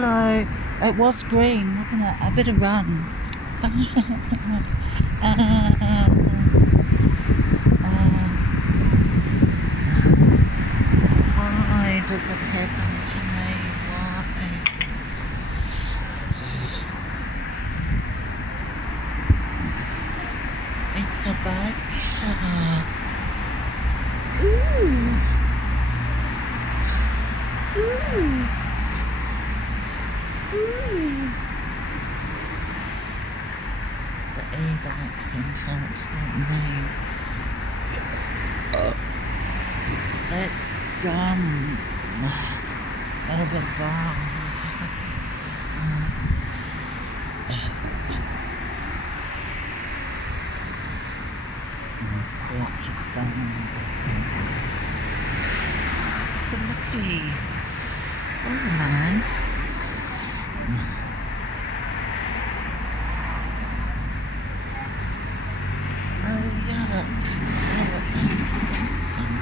hello. It was green, wasn't it? I better run. Why does it happen to me? Why? It's a bike shop. Ooh. Ooh. Ooh. The e-bike centre, what does that mean? That's dumb. That'll be bomb. Such a fun looky. Oh man. Oh yuck. Oh, disgusting.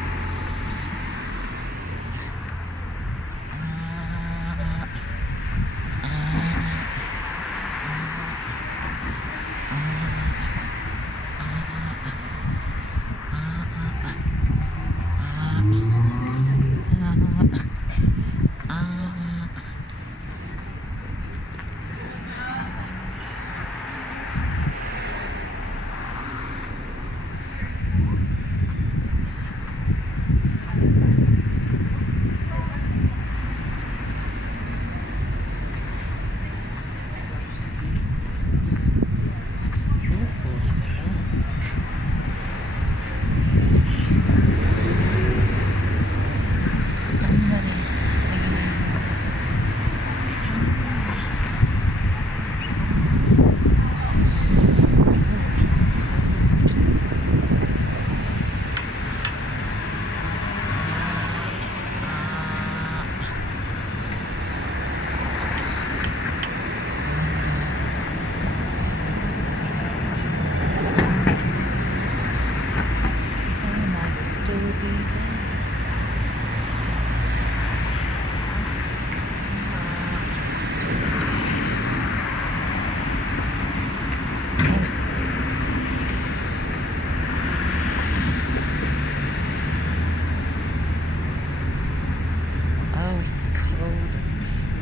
Oh, it's cold and freezing.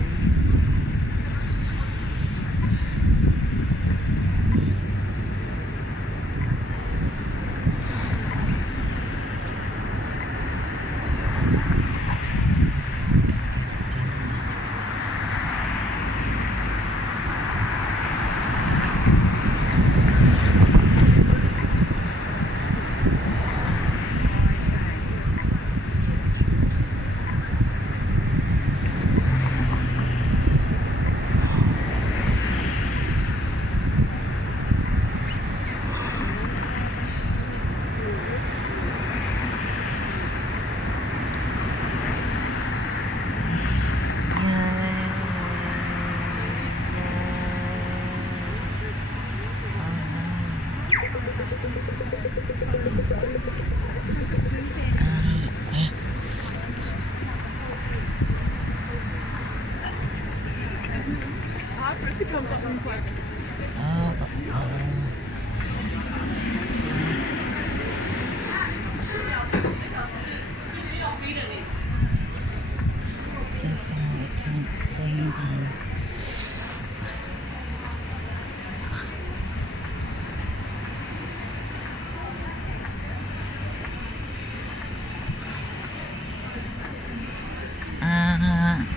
So far I can't see them.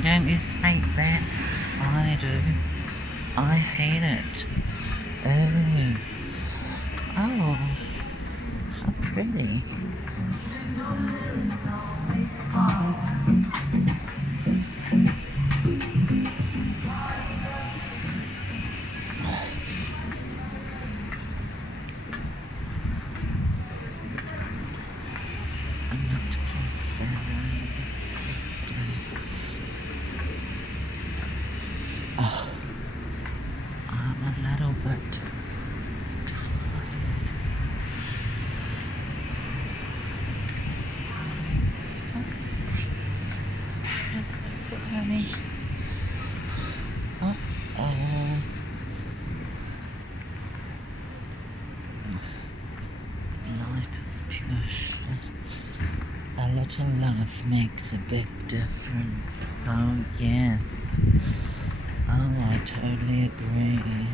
Don't you hate that? I do. I hate it. Oh. Oh. How pretty. I'm not pleased for her. Disgusting. Oh. I'm a little bit tired. A little love makes a big difference. Oh, yes. Oh, I totally agree.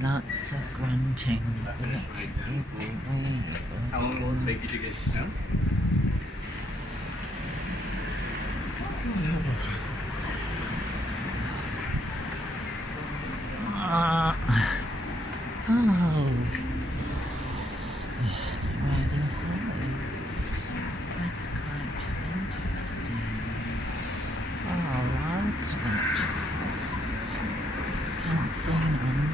Lots of grunting. How long will it take you to get down? That's quite interesting. Oh, look at it. Can't see none.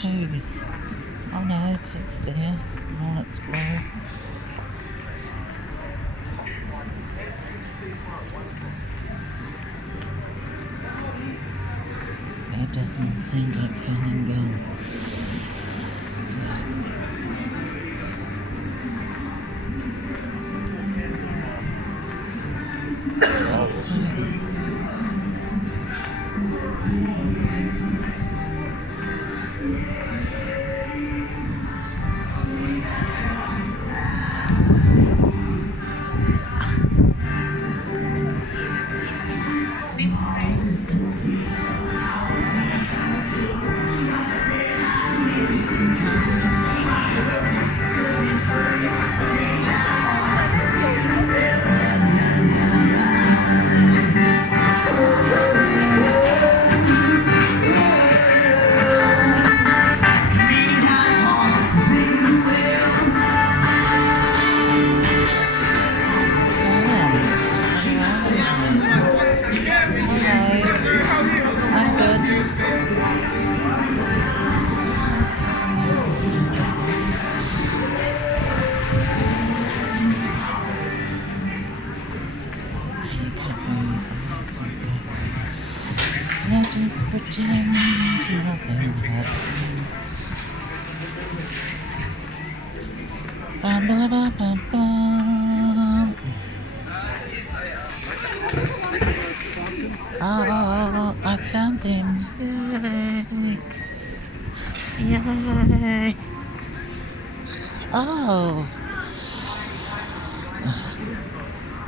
Pose. Oh no, it's there in all its glory. It doesn't seem like feeling good. Let us pretend nothing happened. Bum, bum, bum, bum, bum. Oh, I found him. Yay. Yay. Oh.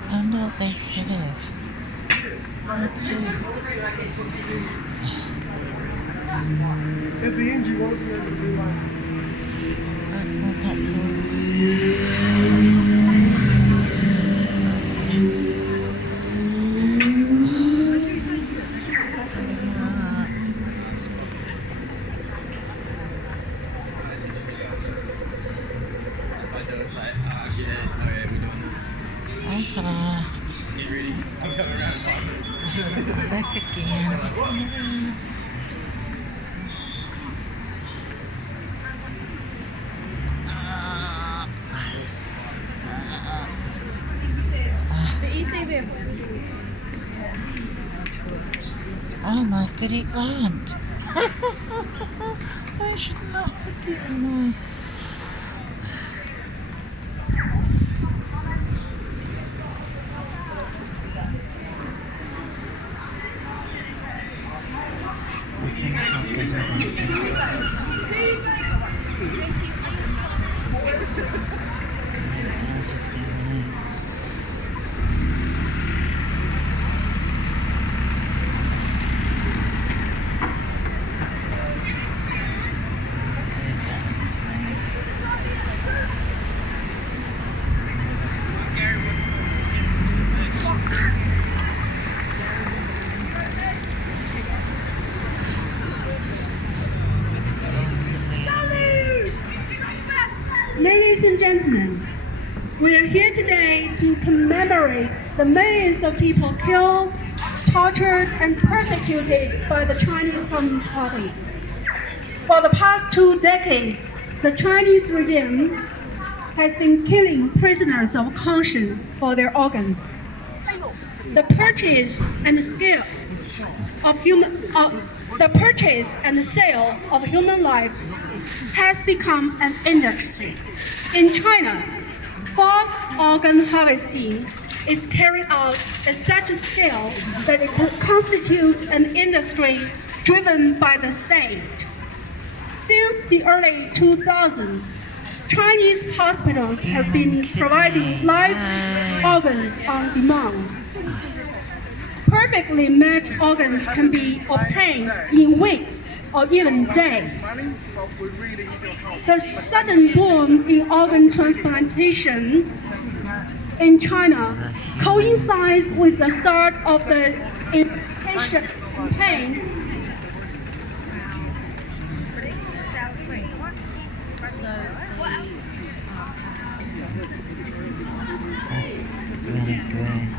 I wonder what they have. At the end, you won't be able to do like. Oh, it smells like pills. Get ready. I'm coming around faucets. Back again. Oh my goody aunt. I should not have given Ladies and gentlemen, we are here today to commemorate the millions of people killed, tortured, and persecuted by the Chinese Communist Party. For the past 2 decades, the Chinese regime has been killing prisoners of conscience for their organs. The purchase and sale of human lives has become an industry. In China, forced organ harvesting is carried out at such a scale that it constitutes an industry driven by the state. Since the early 2000s, Chinese hospitals have been providing live organs on demand. Perfectly matched organs can be obtained in weeks or even days. The sudden boom in organ transplantation in China coincides with the start of the emancipation campaign. That's really gross.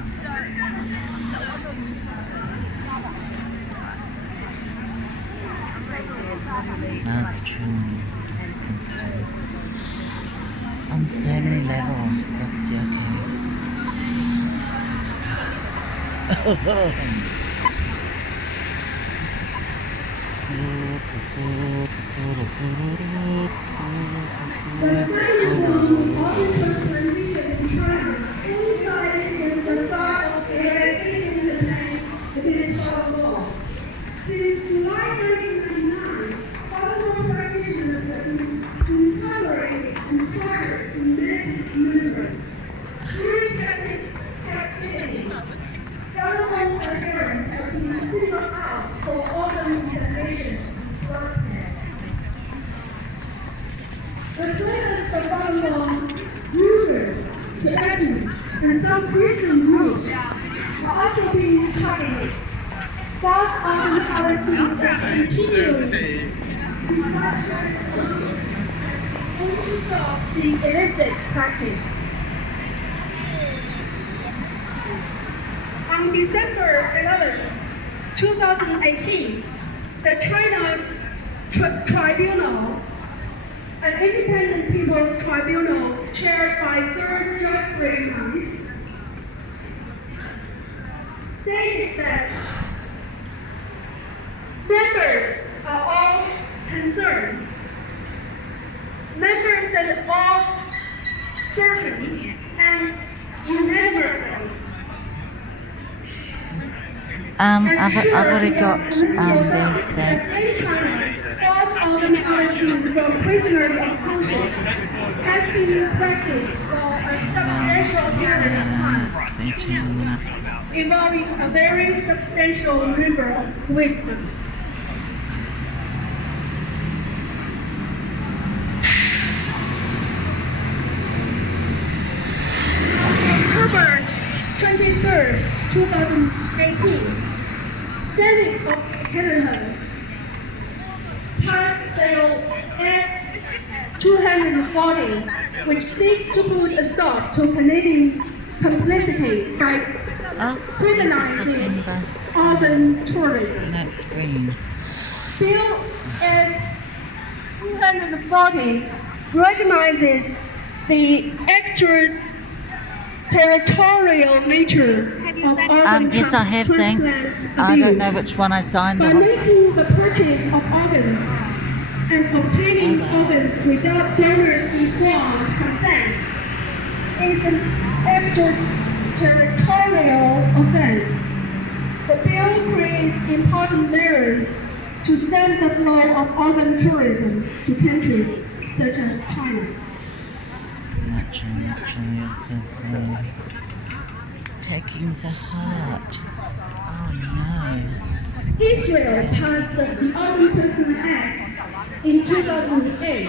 That's truly disgusting. On so many levels, that's Since July 1999, hospital practitioners have been tolerated and charged in this universe. During captivity, several adherents have been singled out for organ donation. The clinics have gone from users to admins, and some prison groups are also being targeted. False organ harvesting is continuing to stop the illicit practice. On December 11, 2018, the China Tribunal, an independent people's tribunal chaired by Sir Geoffrey Munce, stated that members are all concerned. Members that all certain and unanimously. I've already got these things. False organ harvesting from prisoners of conscience has been practiced for a substantial period of time, involving a very substantial number of victims. October 23rd, 2018, Senate of Canada passed Bill Act 240, which seeks to put a stop to Canadian complicity by criminalizing organ tourism. That's green. Bill Act 240 recognizes the extraterritorial nature of organ Yes, I have, thanks. transplant I don't abuse. know which one I signed By on. making the purchase of organs and obtaining organs without donors' informed consent is an extraterritorial offense. The bill creates important measures to stem the flow of organ tourism to countries such as China. Actually, it says taking the heart. Oh no. Israel passed the Organ Transplant Act in 2008,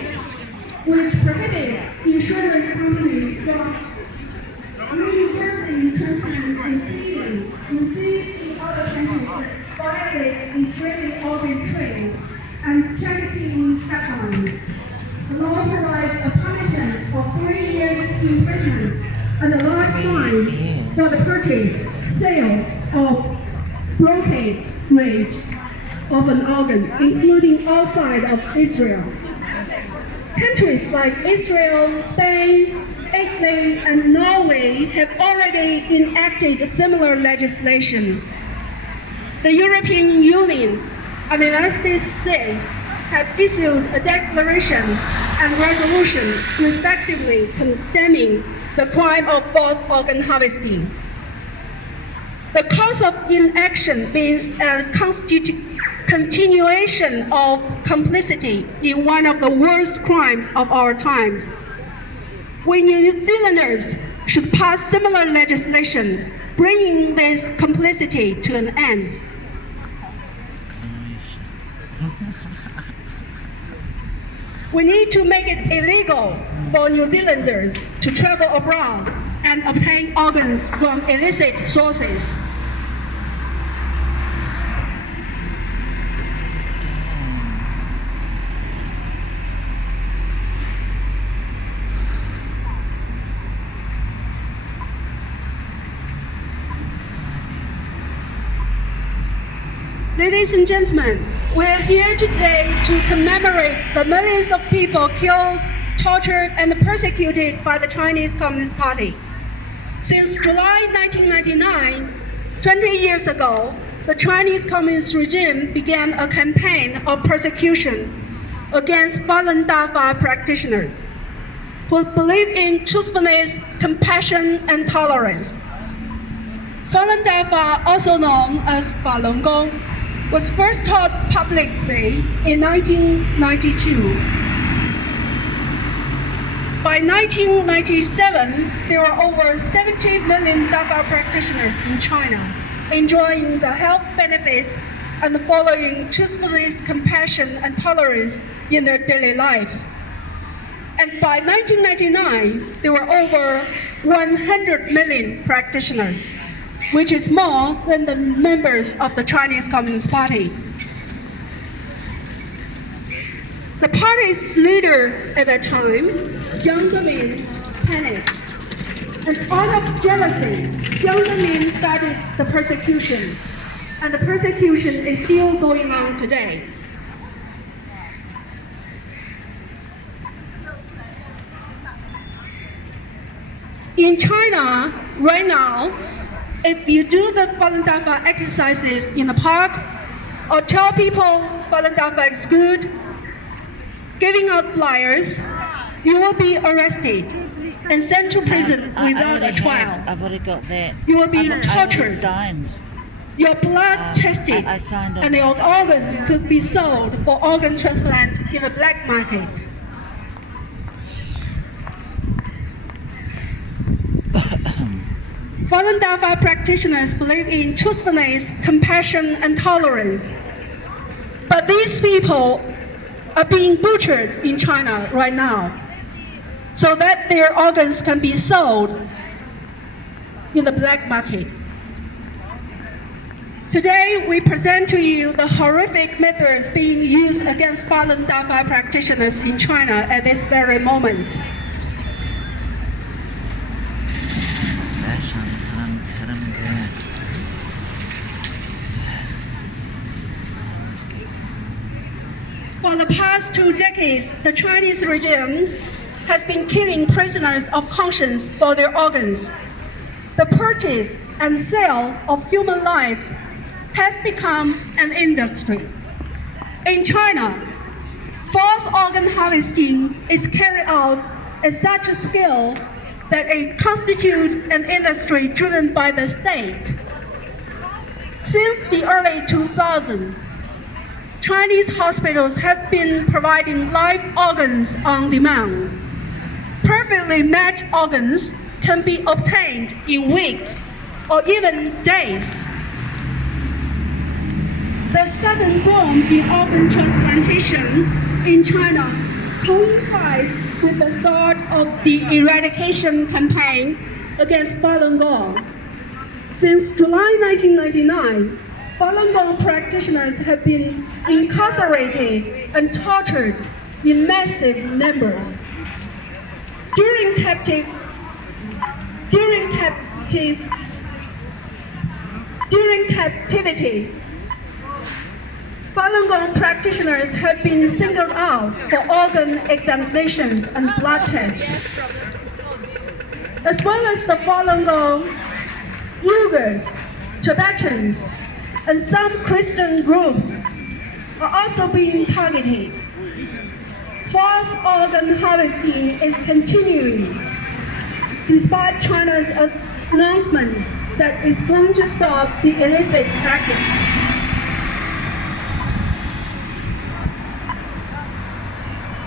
which prohibits insurance companies from reimbursing transplants received in other countries that violate Israeli organ trade and trafficking guidelines. The law provides a punishment of 3 years imprisonment and a large fine for the purchase, sale, or blockade of an organ, including outside of Israel. Countries like Israel, Spain, Italy, and Norway have already enacted similar legislation. The European Union and the United States have issued a declaration and resolution respectively condemning the crime of forced organ harvesting. The cause of inaction means a continuation of complicity in one of the worst crimes of our times. We New Zealanders should pass similar legislation, bringing this complicity to an end. We need to make it illegal for New Zealanders to travel abroad and obtain organs from illicit sources. Ladies and gentlemen, we are here today to commemorate the millions of people killed, tortured, and persecuted by the Chinese Communist Party. Since July 1999, 20 years ago, the Chinese Communist regime began a campaign of persecution against Falun Dafa practitioners who believe in truthfulness, compassion, and tolerance. Falun Dafa, also known as Falun Gong, was first taught publicly in 1992. By 1997, there were over 70 million Dafa practitioners in China, enjoying the health benefits and following truthfulness, compassion, and tolerance in their daily lives. And by 1999, there were over 100 million practitioners, which is more than the members of the Chinese Communist Party. The party's leader at that time, Jiang Zemin, panicked. And out of jealousy, Jiang Zemin started the persecution. And the persecution is still going on today. In China, right now, if you do the Falun Dafa exercises in the park, or tell people Falun Dafa is good, giving out flyers, you will be arrested and sent to prison without a trial. I've already got that. You will be tortured. Signed. Your blood tested, I signed and your organs could be sold for organ transplant in the black market. Falun Dafa practitioners believe in truthfulness, compassion, and tolerance. But these people are being butchered in China right now so that their organs can be sold in the black market. Today, we present to you the horrific methods being used against Falun Dafa practitioners in China at this very moment. For the past 2 decades, the Chinese regime has been killing prisoners of conscience for their organs. The purchase and sale of human lives has become an industry. In China, forced organ harvesting is carried out at such a scale that it constitutes an industry driven by the state. Since the early 2000s, Chinese hospitals have been providing live organs on demand. Perfectly matched organs can be obtained in weeks or even days. The sudden boom in organ transplantation in China coincides with the start of the eradication campaign against Falun Gong. Since July 1999, Falun Gong practitioners have been incarcerated and tortured in massive numbers. During captivity, Falun Gong practitioners have been singled out for organ examinations and blood tests, as well as the Falun Gong, Uyghurs, Tibetans, and some Christian groups are also being targeted. False organ harvesting is continuing, despite China's announcement that it's going to stop the illicit practice.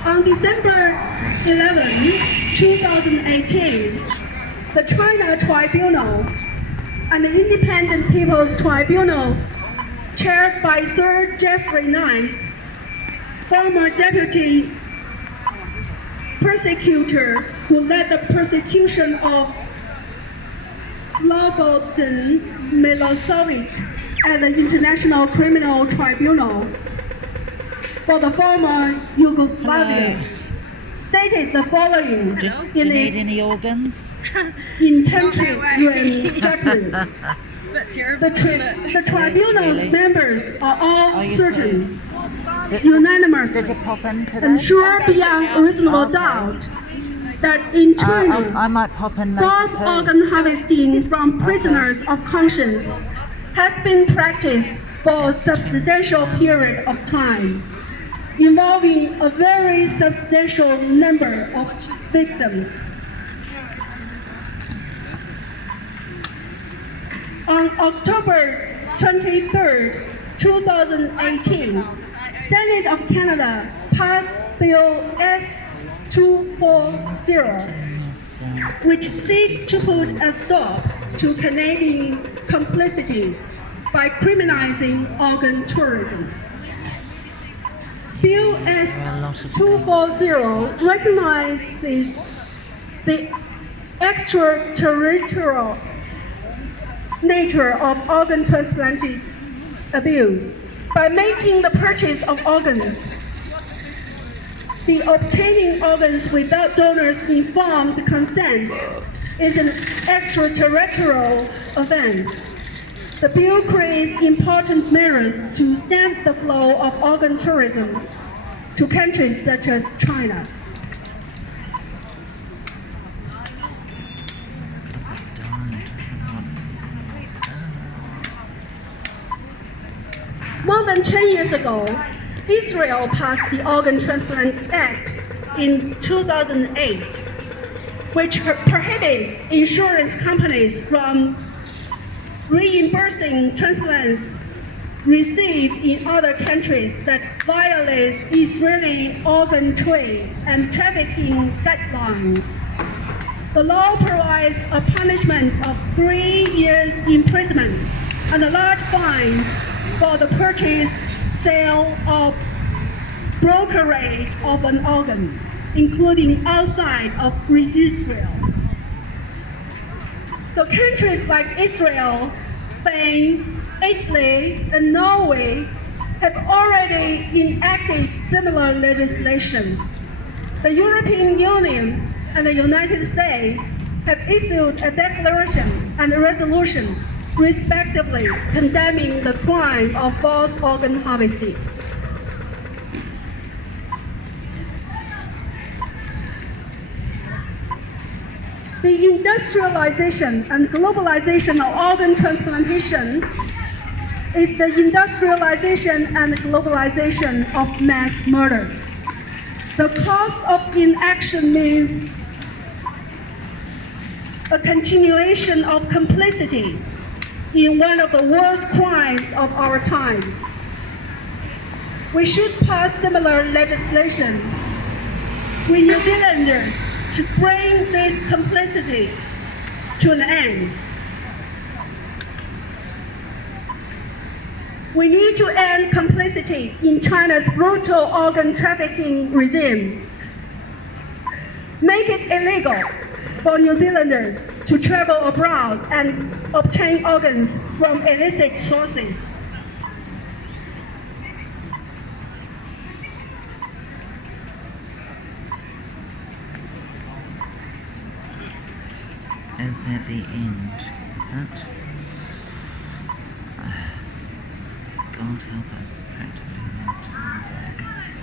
On December 11, 2018, the China Tribunal and the Independent People's Tribunal, chaired by Sir Geoffrey Nice, former deputy prosecutor who led the persecution of Slobodan Milosevic at the International Criminal Tribunal for the former Yugoslavia, stated the following Do you in need its any organs? intensive judgment. The tribunal's really? members are all Are you certain, Did unanimous, you pop in today? and sure beyond reasonable Okay. doubt that in China, I might pop in later false too. organ harvesting from prisoners of conscience has been practiced for a substantial period of time, involving a very substantial number of victims. On October 23, 2018, Senate of Canada passed Bill S-240, which seeks to put a stop to Canadian complicity by criminalizing organ tourism. Bill S-240 recognizes the extraterritorial nature of organ transplanted abuse by making the purchase of organs, the obtaining organs without donors' informed consent is an extraterritorial offense. The bill creates important measures to stem the flow of organ tourism to countries such as China. More than 10 years ago, Israel passed the Organ Transplant Act in 2008, which prohibits insurance companies from reimbursing transplants received in other countries that violates Israeli organ trade and trafficking guidelines. The law provides a punishment of 3 years imprisonment and a large fine for the purchase, sale, or brokerage of an organ, including outside of Israel. So countries like Israel, Spain, Italy, and Norway have already enacted similar legislation. The European Union and the United States have issued a declaration and a resolution respectively condemning the crime of false organ harvesting. The industrialization and globalization of organ transplantation is the industrialization and globalization of mass murder. The cost of inaction means a continuation of complicity in one of the worst crimes of our time. We should pass similar legislation. We New Zealanders should bring this complicity to an end. We need to end complicity in China's brutal organ trafficking regime. Make it illegal for New Zealanders to travel abroad and obtain organs from illicit sources. Is that the end? Is that? God help us practically mentally die.